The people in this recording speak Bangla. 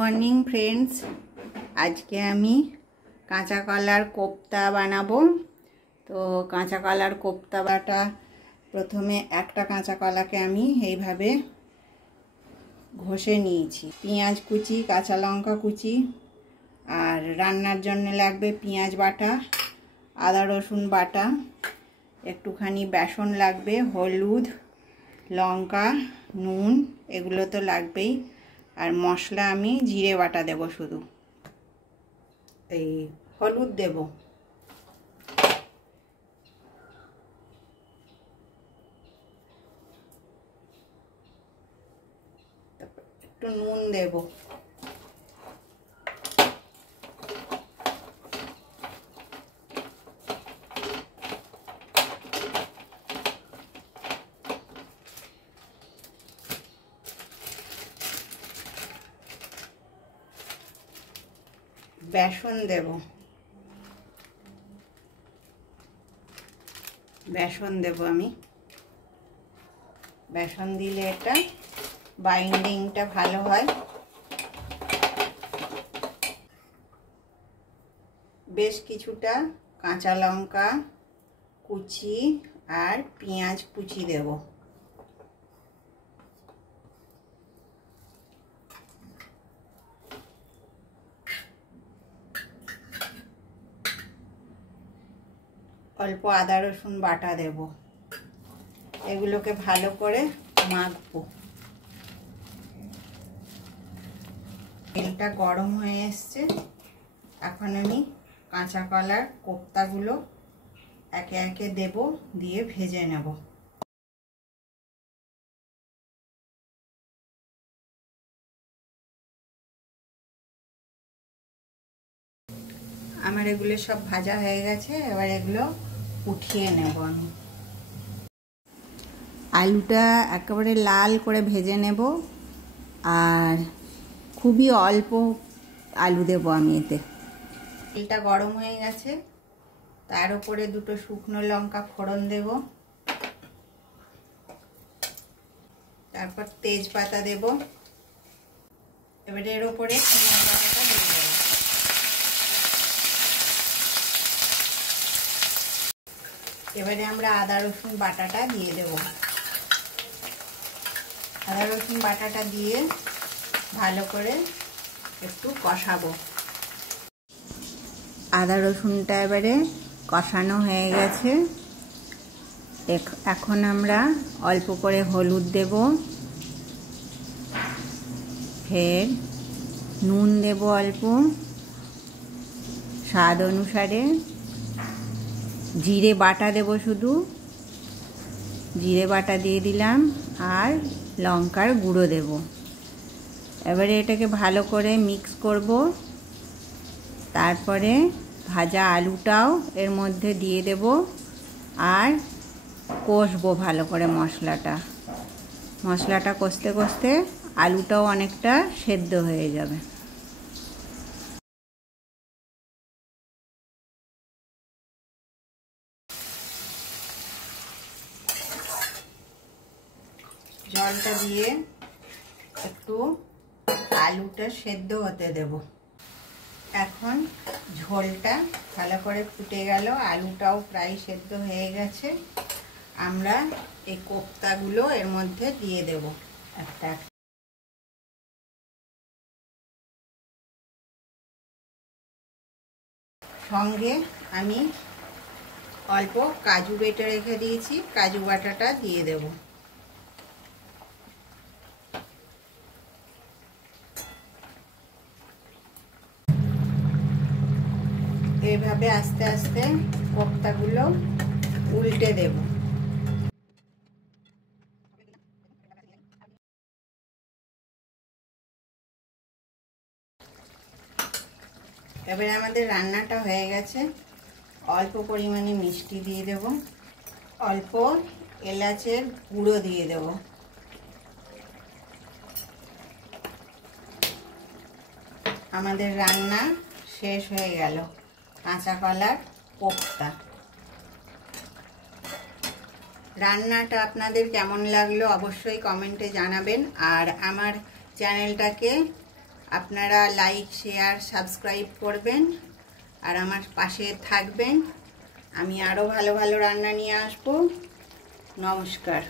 মর্নিং ফ্রেন্ডস, আজকে আমি কাঁচা কলার কোপ্তা বানাবো। তো কাঁচা কলার কোপ্তা বাটা, প্রথমে একটা কাঁচা কলাকে আমি এইভাবে ঘষে নিয়েছি। পেঁয়াজ কুচি, কাঁচা লঙ্কা কুচি, আর রান্নার জন্য লাগবে পেঁয়াজ বাটা, আদা রসুন বাটা, একটুখানি বেসন লাগবে, হলুদ, লঙ্কা, নুন, এগুলো তো লাগবেই। আর মশলা আমি জিরে বাটা দেব, শুধু এই হলুদ দেব, একটু নুন দেব, বেসন দেব, আমি বেসন দিলে এটা বাইন্ডিংটা ভালো হয়। বেশ কিছুটা কাঁচা লঙ্কা কুচি আর পেঁয়াজ কুচি দেব। অল্প আদা রসুন বাটা দেব। এগুলোকে ভালো করে মাখবো। তেলটা গরম হয়ে এসছে, এখন আমি কাঁচা কলার কোপ্তাগুলো একে একে দেব, দিয়ে ভেজে নেব। আমার এগুলো সব ভাজা হয়ে গেছে, এবার এগুলো উঠিয়ে নেব আমি। আলুটা একেবারে লাল করে ভেজে নেব, আর খুবই অল্প আলু দেব আমি এতে। তেলটা গরম হয়ে গেছে, তার উপরে দুটো শুকনো লঙ্কা ফোড়ন দেব, তারপর তেজপাতা দেব। এবারে এর উপরে পেঁয়াজ বাটাটা দিয়ে দেব। এবারে আমরা আদা রসুন বাটাটা দিয়ে দেব। আদা রসুন বাটাটা দিয়ে ভালো করে একটু কষাবো। আদা রসুনটা এবারে কষানো হয়ে গেছে। এখন আমরা অল্প করে হলুদ দেব, ফের নুন দেব অল্প, স্বাদ অনুসারে জিরে বাটা দেব, শুধু জিরে বাটা দিয়ে দিলাম, আর লঙ্কার গুঁড়ো দেব। এবারে এটাকে ভালো করে মিক্স করব। তারপরে ভাজা আলুটাও এর মধ্যে দিয়ে দেব, আর কষবো ভালো করে মশলাটা কষতে কষতে আলুটাও অনেকটা সেদ্ধ হয়ে যাবে। জলটা দিয়ে একটু আলুটা সেদ্ধ হতে দেব। এখন ঝোলটা ভালো করে ফুটে গেল, আলুটাও প্রায় সেদ্ধ হয়ে গেছে। আমরা এই কোপ্তাগুলো এর মধ্যে দিয়ে দেব একটা। সঙ্গে আমি অল্প কাজু বেটে রেখে দিয়েছি, কাজু বাটাটা দিয়ে দেব। এইভাবে আস্তে আস্তে কোপ্তাগুলো উল্টে দেব। এবারে আমাদের রান্নাটা হয়ে গেছে। অল্প পরিমাণে মিষ্টি দিয়ে দেব, অল্প এলাচের গুঁড়ো দিয়ে দেব। আমাদের রান্না শেষ হয়ে গেল, কাঁচা কলার কোপ্তা। রান্নাটা আপনাদের কেমন লাগলো অবশ্যই কমেন্টে জানাবেন। আর আমার চ্যানেলটাকে আপনারা লাইক শেয়ার সাবস্ক্রাইব করবেন আর আমার পাশে থাকবেন। আমি আরও ভালো ভালো রান্না নিয়ে আসবো। নমস্কার।